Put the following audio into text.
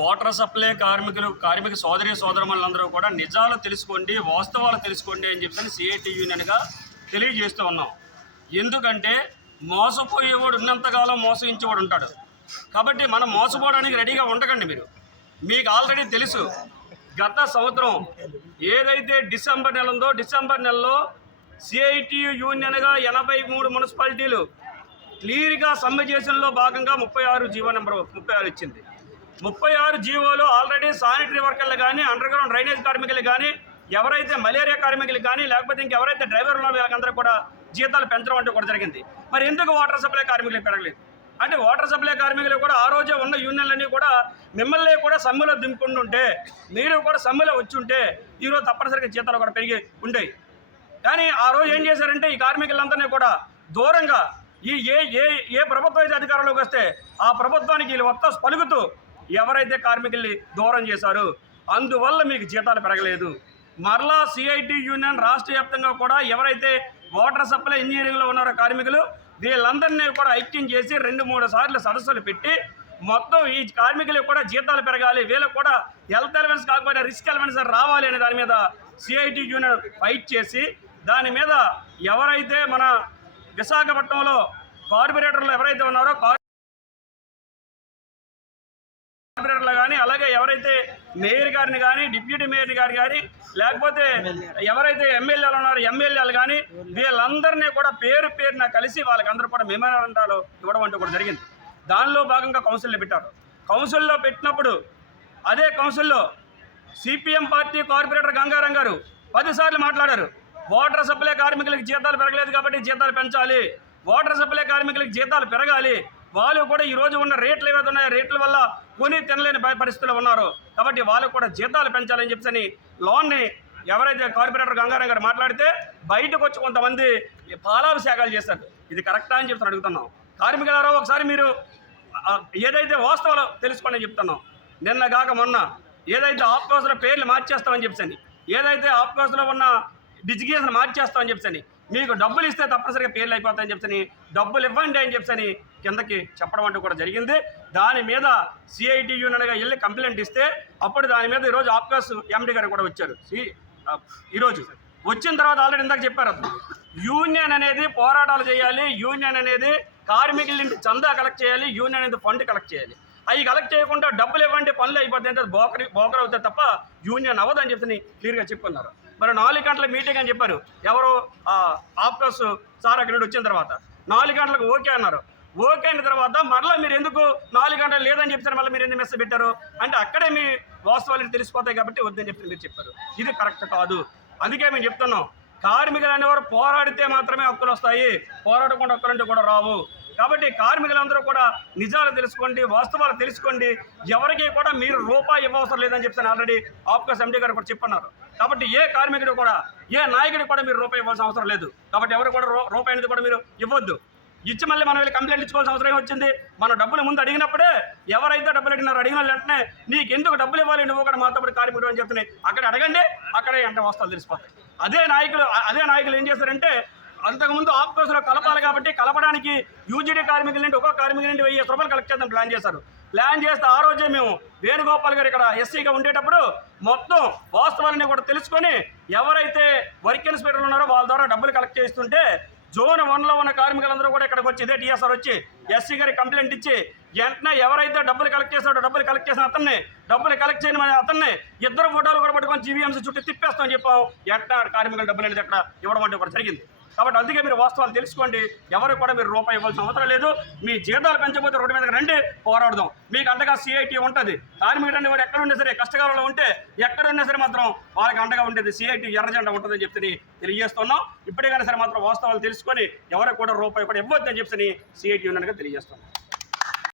Water supply కార్మికులు కార్మిక సోదరి సోదరులందరూ కూడా నిజాలు తెలుసుకోండి వాస్తవాలు తెలుసుకోండి అని చెప్పి సిఐటి యూనియన్గా తెలియజేస్తూ ఉన్నాం. ఎందుకంటే మోసపోయేవాడు ఉన్నంతకాలం మోసగించేవాడు ఉంటాడు. కాబట్టి మనం మోసపోవడానికి రెడీగా ఉండకండి మీరు. మీకు ఆల్రెడీ తెలుసు గత సంవత్సరం ఏదైతే డిసెంబర్ నెల ఉందో డిసెంబర్ నెలలో సిఐటియు యూనియన్గా ఎనభై మూడు మున్సిపాలిటీలు క్లియర్గా సమ్మె చేసినలో భాగంగా ముప్పై ఆరు జీవో నెంబర్ ముప్పై ఆరు ఇచ్చింది. ముప్పై ఆరు జీవోలు ఆల్రెడీ శానిటరీ వర్కర్లు కానీ అండర్ గ్రౌండ్ డ్రైనేజ్ కార్మికులు కానీ ఎవరైతే మలేరియా కార్మికులు కానీ లేకపోతే ఇంకెవరైతే డ్రైవర్ ఉన్నారో వీళ్ళకందరూ కూడా జీతాలు పెంచడం అంటే కూడా జరిగింది. మరి ఎందుకు వాటర్ సప్లై కార్మికులకు పెరగలేదు? అంటే వాటర్ సప్లై కార్మికులు కూడా ఆ రోజే ఉన్న యూనియన్లన్నీ కూడా మిమ్మల్ని కూడా సమ్మెలో దింపుకుంటుంటే మీరు కూడా సమ్మెలో వచ్చి ఉంటే ఈరోజు తప్పనిసరిగా జీతాలు కూడా పెరిగి ఉండేవి కానీ ఆ రోజు ఏం చేశారంటే ఈ కార్మికులందరినీ కూడా దూరంగా ఈ ఏ ఏ ఏ ప్రభుత్వం అయితే అధికారంలోకి వస్తే ఆ ప్రభుత్వానికి వీళ్ళు మొత్తం పలుకుతూ ఎవరైతే కార్మికుల్ని దూరం చేశారో అందువల్ల మీకు జీతాలు పెరగలేదు. మరలా సిఐటి యూనియన్ రాష్ట్ర వ్యాప్తంగా కూడా ఎవరైతే వాటర్ సప్లై ఇంజనీరింగ్లో ఉన్నారో కార్మికులు వీళ్ళందరినీ కూడా ఐక్యం చేసి రెండు మూడు సార్లు సదస్సులు పెట్టి మొత్తం ఈ కార్మికులకు కూడా జీతాలు పెరగాలి. వీళ్ళకు కూడా హెల్త్ ఎలవెన్స్ కాకపోయినా రిస్క్ ఎలవెన్స్ రావాలి అనే దాని మీద సిఐటి యూనియన్ ఫైట్ చేసి దాని మీద ఎవరైతే మన విశాఖపట్నంలో కార్పొరేటర్లు ఎవరైతే ఉన్నారో కార్పొరేటర్లు కానీ అలాగే ఎవరైతే మేయర్ గారిని కానీ డిప్యూటీ మేయర్ గారు కానీ లేకపోతే ఎవరైతే ఎమ్మెల్యేలు ఉన్నారో ఎమ్మెల్యేలు కానీ వీళ్ళందరినీ కూడా పేరు పేరున కలిసి వాళ్ళకందరూ కూడా మెమోరాండాలు ఇవ్వడం అంటూ కూడా జరిగింది. దానిలో భాగంగా కౌన్సిల్లో పెట్టారు. కౌన్సిల్లో పెట్టినప్పుడు అదే కౌన్సిల్లో సిపిఎం పార్టీ కార్పొరేటర్ గంగారం గారు పదిసార్లు మాట్లాడారు. వాటర్ సప్లై కార్మికులకు జీతాలు పెరగలేదు కాబట్టి జీతాలు పెంచాలి. వాటర్ సప్లై కార్మికులకు జీతాలు పెరగాలి. వాళ్ళు కూడా ఈరోజు ఉన్న రేట్లు ఏవైతే ఉన్నాయో రేట్ల వల్ల కొని తినలేని భయ పరిస్థితులు ఉన్నారు. కాబట్టి వాళ్ళు కూడా జీతాలు పెంచాలని చెప్పని లోన్ని ఎవరైతే కార్పొరేటర్ గంగారాం గారు మాట్లాడితే బయటకు వచ్చి కొంతమంది పాలాభిషేకాలు చేస్తారు ఇది కరెక్టా అని చెప్తాను అడుగుతున్నాం. కార్మికులారా ఒకసారి మీరు ఏదైతే వాస్తవాలు తెలుసుకోండి చెప్తున్నాం. నిన్న కాక మొన్న ఏదైతే ఆఫ్కోర్స్లో పేర్లు మార్చేస్తామని చెప్పని ఏదైతే ఆఫ్కోర్స్లో ఉన్న డిజిగేషన్ మార్చేస్తామని చెప్పని మీకు డబ్బులు ఇస్తే తప్పనిసరిగా పేర్లు అయిపోతాయని చెప్పని డబ్బులు ఇవ్వండి అని చెప్పని కిందకి చెప్పడం అంటూ కూడా జరిగింది. దాని మీద సిఐటి యూనియన్గా వెళ్ళి కంప్లైంట్ ఇస్తే అప్పుడు దాని మీద ఈరోజు ఆఫ్కోర్స్ ఎండి గారు కూడా వచ్చారు. సి ఈరోజు. వచ్చిన తర్వాత ఆల్రెడీ ఇందాక చెప్పారు అతను. యూనియన్ అనేది పోరాటాలు చేయాలి. యూనియన్ అనేది కార్మికుల నుండి చందా కలెక్ట్ చేయాలి. యూనియన్ అనేది ఫండ్ కలెక్ట్ చేయాలి. అవి కలెక్ట్ చేయకుండా డబ్బులు ఇవ్వండి పనులు అయిపోతాయి అంటే బోకరి బోకర్ అవుతాయి తప్ప యూనియన్ అవ్వదని చెప్పి క్లియర్గా చెప్పుకున్నారు. మరి నాలుగు గంటల మీటింగ్ అని చెప్పారు. ఎవరు ఆఫ్కోర్స్ సార్ అక్కడ నుండి వచ్చిన తర్వాత. నాలుగు గంటలకు ఓకే అన్నారు. ఓకే అయిన తర్వాత మరలా మీరు ఎందుకు నాలుగు గంటలు లేదని చెప్తారు మళ్ళీ మీరు ఎందుకు మెసేజ్ పెట్టారు? అంటే అక్కడే మీ వాస్తవాలు తెలిసిపోతాయి కాబట్టి వద్దని చెప్పి మీరు చెప్పారు. ఇది కరెక్ట్ కాదు. అందుకే మేము చెప్తున్నాం. కార్మికులు అనేవారు పోరాడితే మాత్రమే హక్కులు వస్తాయి. పోరాడకుండా హక్కులంటే కూడా రావు. కాబట్టి కార్మికులందరూ కూడా నిజాలు తెలుసుకోండి వాస్తవాలు తెలుసుకోండి. ఎవరికి కూడా మీరు రూపాయి ఇవ్వవసరం లేదని చెప్తాను ఆల్రెడీ ఆఫ్కోర్స్ ఎండీ గారు కూడా చెప్పన్నారు. కాబట్టి ఏ కార్మికుడు కూడా ఏ నాయకుడికి కూడా మీరు రూపాయి ఇవ్వాల్సిన అవసరం లేదు. కాబట్టి ఎవరు కూడా రూపాయి అనేది కూడా మీరు ఇవ్వద్దు. ఇచ్చి మళ్ళీ మనం వెళ్ళి కంప్లైంట్ ఇచ్చుకోవాల్సిన అవసరం వచ్చింది? మన డబ్బులు ముందు అడిగినప్పుడే ఎవరైతే డబ్బులు అడిగినారో అడిగిన వెంటనే నీకు ఎందుకు డబ్బులు ఇవ్వాలి? నువ్వు కూడా మాతో పాటు కార్మికుడు అని చెప్తున్నాయి. అక్కడ అడగండి అక్కడే అంటే వస్తాలు తెలిసిపోతాయి. అదే నాయకులు అదే నాయకులు ఏం చేస్తారంటే అంతకుముందు ఆఫీసులో కలపాలి కాబట్టి కలపడానికి యూజీడీ కార్మికుల నుండి ఒక్కొక్క కార్మికుల నుండి వెయ్యి రూపాయలు కలెక్ట్ చేద్దాం ప్లాన్ చేశారు. ప్లాన్ చేస్తే ఆ రోజే మేము వేణుగోపాల్ గారు ఇక్కడ ఎస్సీగా ఉండేటప్పుడు మొత్తం వాస్తవాలని కూడా తెలుసుకొని ఎవరైతే వర్క్ ఇన్స్పెక్టర్లు ఉన్నారో వాళ్ళ ద్వారా డబ్బులు కలెక్ట్ చేస్తుంటే జోన్ వన్లో ఉన్న కార్మికులందరూ కూడా ఇక్కడికి వచ్చి ఇదే టీఎస్ఆర్ వచ్చి ఎస్సీ గారికి కంప్లైంట్ ఇచ్చి వెంటనే ఎవరైతే డబ్బులు కలెక్ట్ చేశాడో డబ్బులు కలెక్ట్ చేసిన అతన్ని డబ్బులు కలెక్ట్ చేయని అతన్ని ఇద్దరు ఫోటోలు కూడా పట్టుకొని జీవీఎంసీ చుట్టూ తిప్పేస్తామని చెప్పాం వెంటనే కార్మికులు డబ్బులు అనేది అక్కడ ఇవ్వడం అంటే కూడా జరిగింది. కాబట్టి అందుకే మీరు వాస్తవాలు తెలుసుకోండి. ఎవరు కూడా మీరు రూపాయి ఇవ్వాల్సిన అవసరం లేదు. మీ జీతాలు పెంచకపోతే రోడ్డు మీద రండి పోరాడదాం. మీకు అండగా సిఐటి ఉంటుంది. కార్మికుడు వాడు ఎక్కడ ఉన్నా సరే కష్టకాలంలో ఉంటే ఎక్కడ ఉన్నా సరే మాత్రం వాళ్ళకి అండగా ఉండేది సిఐటి ఎర్రజెండా ఉంటుందని చెప్పి తెలియజేస్తున్నాం. ఇప్పటికైనా సరే మాత్రం వాస్తవాలు తెలుసుకొని ఎవరికి కూడా రూపాయి కూడా ఇవ్వద్దని చెప్పి సిఐటి యూనియన్గా తెలియజేస్తున్నాం.